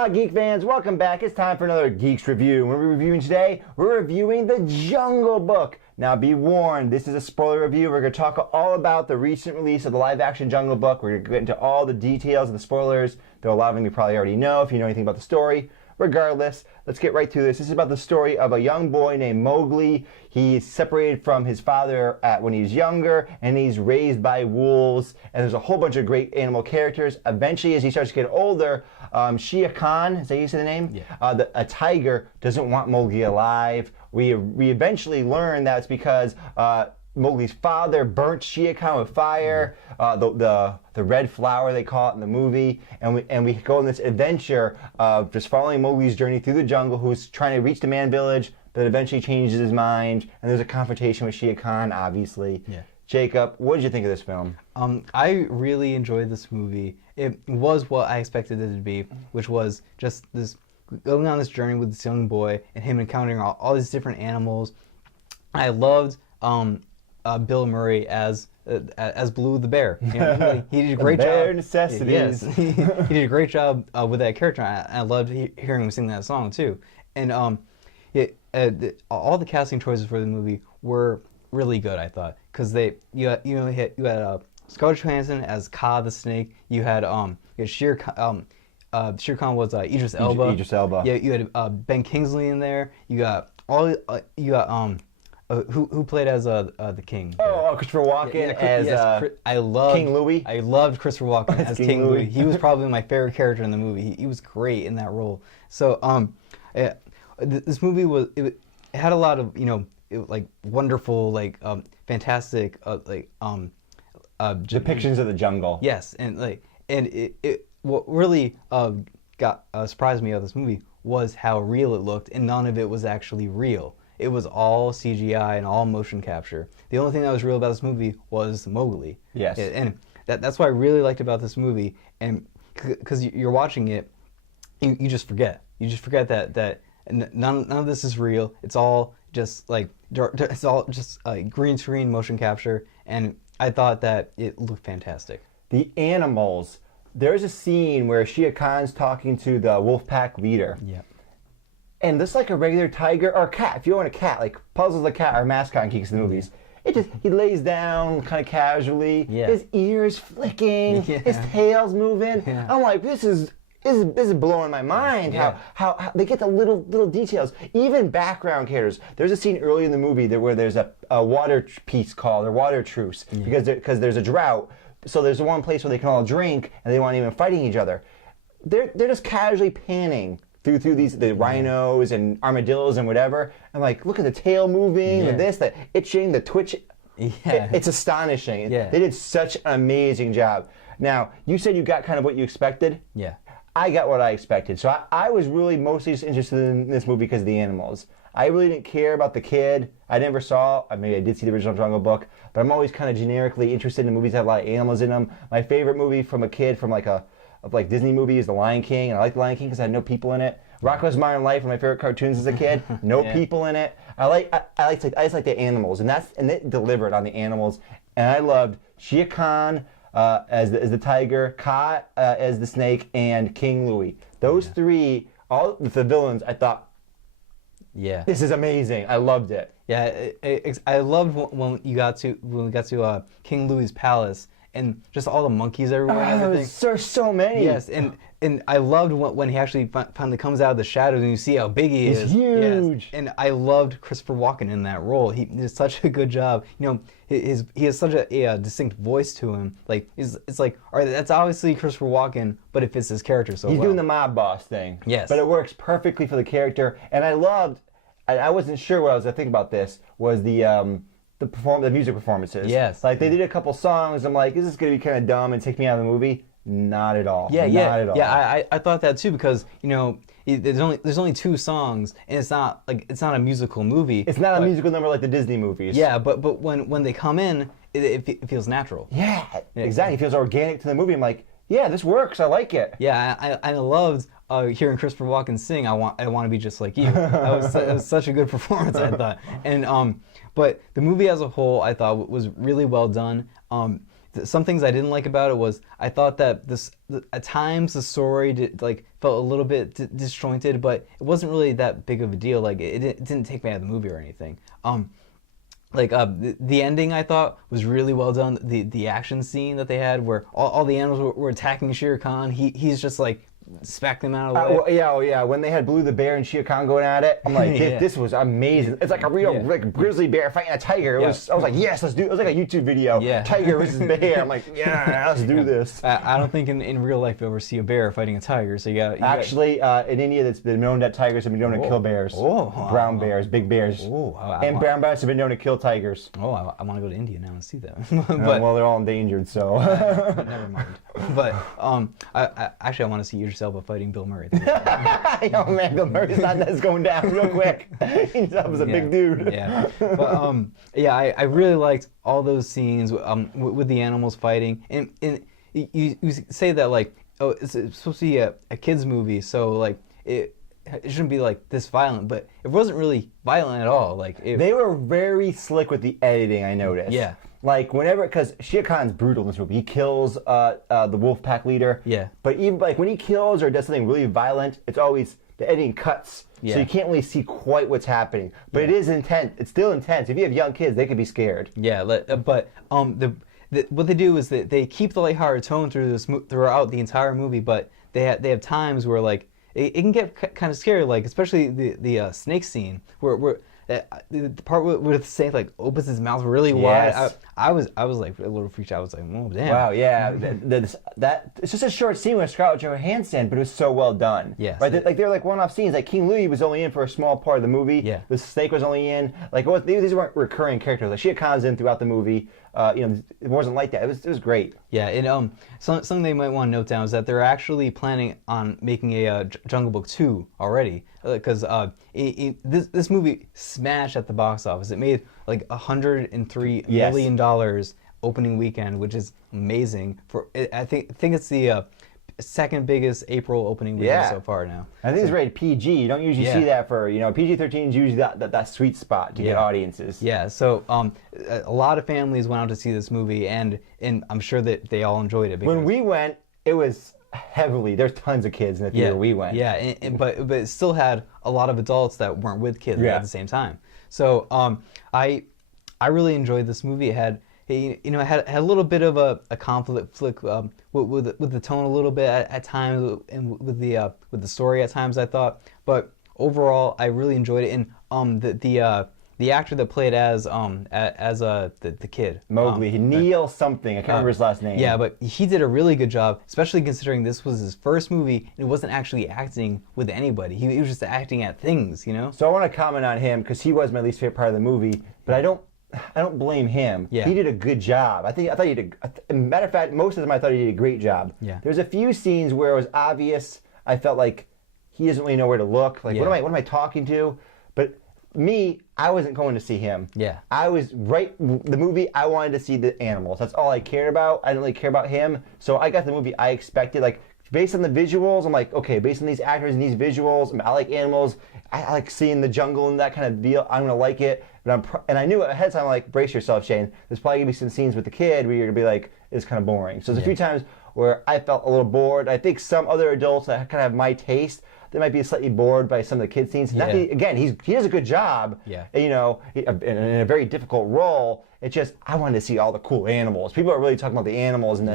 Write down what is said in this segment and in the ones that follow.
Hola, Geek fans. Welcome back. It's time for another Geeks review. What are we reviewing today? We're reviewing The Jungle Book. Now, be warned, this is a spoiler review. We're going to talk all about the recent release of the live-action Jungle Book. We're going to get into all the details and the spoilers, though a lot of them you probably already know if you know anything about the story. Regardless, let's get right to this. This is about the story of a young boy named Mowgli. He's separated from his father when he's younger, and he's raised by wolves. And there's a whole bunch of great animal characters. Eventually, as he starts to get older, Shere Khan, is that you say the name? Yeah. A tiger doesn't want Mowgli alive. We eventually learn that's because Mowgli's father burnt Shere Khan with fire, the red flower they call it in the movie, and we go on this adventure of just following Mowgli's journey through the jungle, who's trying to reach the man village, but eventually changes his mind, and there's a confrontation with Shere Khan, obviously. Yeah. Jacob, what did you think of this film? I really enjoyed this movie. It was what I expected it to be, which was just this going on this journey with this young boy and him encountering all these different animals. I loved Bill Murray as Blue the bear. You know, he did a great job. Bare necessities. Yes, he did a great job with that character. I loved hearing him sing that song too. And all the casting choices for the movie were really good, I thought, because you had Scarlett Johansson as Kaa the snake. You had Shere Khan was Idris Elba. Idris Elba. Yeah, you had Ben Kingsley in there. You got who played as the king? Christopher Walken as King Louis. I loved Christopher Walken as King Louis. He was probably my favorite character in the movie. He was great in that role. So this movie it had a lot of wonderful fantastic depictions of the jungle. Yes, and what really surprised me about this movie was how real it looked, and none of it was actually real. It was all CGI and all motion capture. The only thing that was real about this movie was Mowgli. Yes. And that's what I really liked about this movie. And because you're watching it, you just forget. You just forget that none of this is real. It's all just green screen motion capture. And I thought that it looked fantastic. The animals. There's a scene where Shere Khan's talking to the wolf pack leader. Yeah. And just like a regular tiger or a cat, if you want a cat, like Puzzle's a cat, our mascot in Geeks in the movies, he lays down kind of casually, his ears flicking, his tail's moving. Yeah. I'm like, this is blowing my mind. Yeah. How they get the little details, even background characters. There's a scene early in the movie where there's a water piece called a water truce because there's a drought. So there's one place where they can all drink and they weren't even fighting each other. They're just casually panning through the rhinos and armadillos and whatever. I'm like, look at the tail moving, the itching, the twitch. Yeah. It's astonishing. Yeah. They did such an amazing job. Now, you said you got kind of what you expected. Yeah. I got what I expected. So I was really mostly just interested in this movie because of the animals. I really didn't care about the kid. I never saw, maybe I did see the original Jungle Book, but I'm always kind of generically interested in movies that have a lot of animals in them. My favorite movie from a kid from Disney movie is The Lion King, and I like The Lion King because it had no people in it. Rocko's Modern Life, one of my favorite cartoons as a kid, no people in it. I just like the animals, and they delivered on the animals. And I loved Shere Khan as the tiger, Kaa as the snake, and King Louis. Those three, all the villains, I thought, this is amazing. I loved it. Yeah, I loved when we got to King Louis's palace. And just all the monkeys everywhere and everything. There's so many. Yes, and I loved when he actually finally comes out of the shadows and you see how big he is. He's huge. Yes. And I loved Christopher Walken in that role. He did such a good job. You know, he has such a distinct voice to him. Like it's like, all right, that's obviously Christopher Walken, but it fits his character so well. He's doing the mob boss thing. Yes. But it works perfectly for the character. And I wasn't sure what I was going to think about this, was the music performances. Yes. Like, they did a couple songs. I'm like, is this going to be kind of dumb and take me out of the movie? Not at all. Not at all. Yeah, I thought that too, because there's only 2 songs, and it's not a musical movie. It's not a musical number like the Disney movies. Yeah, but when they come in, it feels natural. Yeah, exactly. It feels organic to the movie. I'm like, yeah, this works. I like it. Yeah, I loved hearing Christopher Walken sing. I want to be just like you. It was such a good performance, I thought. And but the movie as a whole, I thought was really well done. some things I didn't like about it was I thought that at times the story felt a little bit disjointed, but it wasn't really that big of a deal. Like it didn't take me out of the movie or anything. The ending I thought was really well done. The action scene that they had where all the animals were attacking Shere Khan. He's just like smack them out of the way. Yeah. When they had Blue the bear and Shere Khan going at it, I'm like, this was amazing. It's like a real like grizzly bear fighting a tiger. I was like, yes, let's do it. It was like a YouTube video. Yeah. Tiger versus bear. I'm like, yeah, let's do this. I don't think in real life you ever see a bear fighting a tiger. So Actually, in India, it's been known that tigers have been known to kill bears. Brown bears, big bears. And brown bears have been known to kill tigers. I want to go to India now and see that. Well, they're all endangered, so. Never mind. But I want to see Idris Elba fighting Bill Murray. Yo, man, Bill Murray's not that's going down real quick. He was a big dude. Yeah. But I really liked all those scenes with the animals fighting, and you say that like, oh, it's supposed to be a kids movie, so like it shouldn't be like this violent, but it wasn't really violent at all. Like they were very slick with the editing, I noticed. Yeah. Like whenever, because Shere Khan's brutal in this movie. He kills the wolf pack leader. Yeah. But even like when he kills or does something really violent, it's always the editing cuts. Yeah. So you can't really see quite what's happening. But it is intense. It's still intense. If you have young kids, they could be scared. Yeah. But what they do is that they keep the lighthearted tone throughout the entire movie, but they have times where like it can get kind of scary, like especially the snake scene where the part where the snake like opens his mouth really wide. I was like a little freaked out. I was like, oh damn. Wow, yeah. that it's just a short scene with Scarlett Johansson, but it was so well done. Yes. Right. They're like one-off scenes. Like King Louis was only in for a small part of the movie. Yeah. The snake was only in. Like these weren't recurring characters. Like Shere Khan's in throughout the movie. It wasn't like that. It was great. Yeah, and something they might want to note down is that they're actually planning on making a Jungle Book 2 already, because this movie smashed at the box office. It made like $103 million opening weekend, which is amazing. I think it's the second biggest April opening weekend so far now. I think it's rated PG. You don't usually see that for, PG-13 is usually that sweet spot to get audiences. Yeah, so a lot of families went out to see this movie, and I'm sure that they all enjoyed it. When we went, it was heavily, there's tons of kids in the theater we went. Yeah, but it still had a lot of adults that weren't with kids at the same time. So I really enjoyed this movie. It had a little bit of a conflict flick with the tone a little bit at times, and with the story at times, I thought. But overall, I really enjoyed it. And the actor that played as the kid, Mowgli, Neil something, I can't remember his last name. Yeah, but he did a really good job, especially considering this was his first movie and he wasn't actually acting with anybody. He was just acting at things, So I want to comment on him because he was my least favorite part of the movie, but I don't blame him. Yeah. He did a good job. I thought he did. Matter of fact, most of them I thought he did a great job. Yeah. There's a few scenes where it was obvious. I felt like he doesn't really know where to look. Like, what am I talking to? But me, I wasn't going to see him. Yeah. I was the movie. I wanted to see the animals. That's all I cared about. I didn't really care about him. So I got the movie I expected. Like, based on the visuals, I'm like, okay, based on these actors and these visuals, I like animals. I like seeing the jungle and that kind of deal. I'm gonna like it. But I knew ahead of time, like, brace yourself, Shane. There's probably gonna be some scenes with the kid where you're gonna be like, it's kind of boring. So there's a few times where I felt a little bored. I think some other adults that kind of have my taste, they might be slightly bored by some of the kid scenes. Yeah. Again, he does a good job. Yeah. In a very difficult role. It's just I wanted to see all the cool animals. People are really talking about the animals, and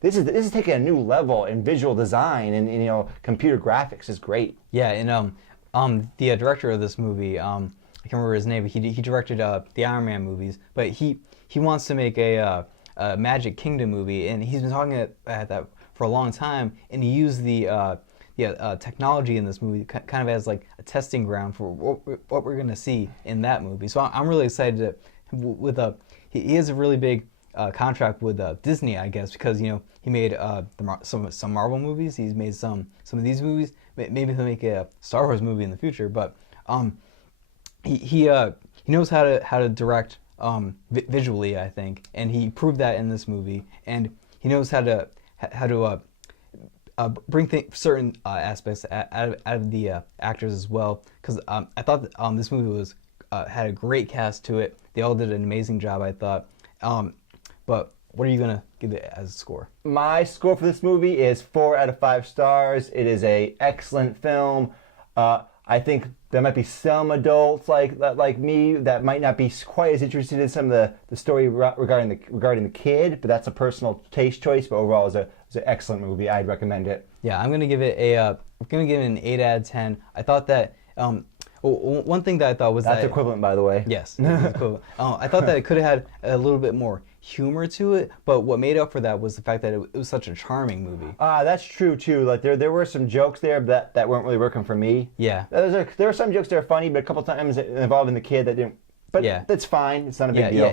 this is taking a new level in visual design, and computer graphics is great. Yeah, and the director of this movie, I can't remember his name, but he directed the Iron Man movies, but he wants to make a Magic Kingdom movie, and he's been talking at that for a long time, and he used the technology in this movie kind of as like a testing ground for what we're gonna see in that movie. So I'm really excited he has a really big contract with Disney, I guess, because he made some Marvel movies. He's made some of these movies. Maybe he'll make a Star Wars movie in the future. But he knows how to direct visually, I think, and he proved that in this movie. And he knows how to bring certain aspects out of the actors as well. Because I thought that, this movie had a great cast to it. They all did an amazing job, I thought. But what are you gonna give it as a score? My score for this movie is 4 out of 5 stars. It is a excellent film. I think there might be some adults like me that might not be quite as interested in some of the story regarding the kid, but that's a personal taste choice. But overall, it's an excellent movie. I'd recommend it. Yeah, I'm gonna give it an 8 out of 10. I thought that one thing that I thought was That's that equivalent, by the way. yes, it's equivalent. I thought that it could have had a little bit more humor to it, but what made up for that was the fact that it was such a charming movie. That's true too. Like there were some jokes there that weren't really working for me. Yeah. There were some jokes that are funny, but a couple times involving the kid that didn't. But Yeah. that's fine. It's not a big deal.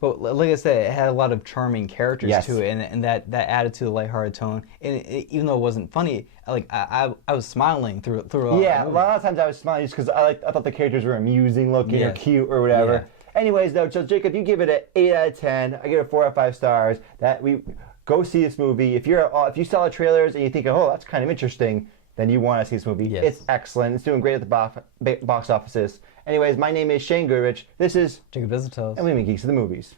But like I said, it had a lot of charming characters Yes. to it, and that added to the lighthearted tone. And even though it wasn't funny, I was smiling through a lot. Yeah, of a the lot of times I was smiling just because I thought the characters were amusing looking or Yes. cute or whatever. Yeah. Anyways, though, so Jacob, you give it an 8 out of 10. I give it 4 out of 5 stars. Go see this movie. If you saw the trailers and you think, oh, that's kind of interesting, then you want to see this movie. Yes. It's excellent. It's doing great at the box offices. Anyways, my name is Shane Goodrich. This is Jacob Visitos. and we make Geeks of the Movies.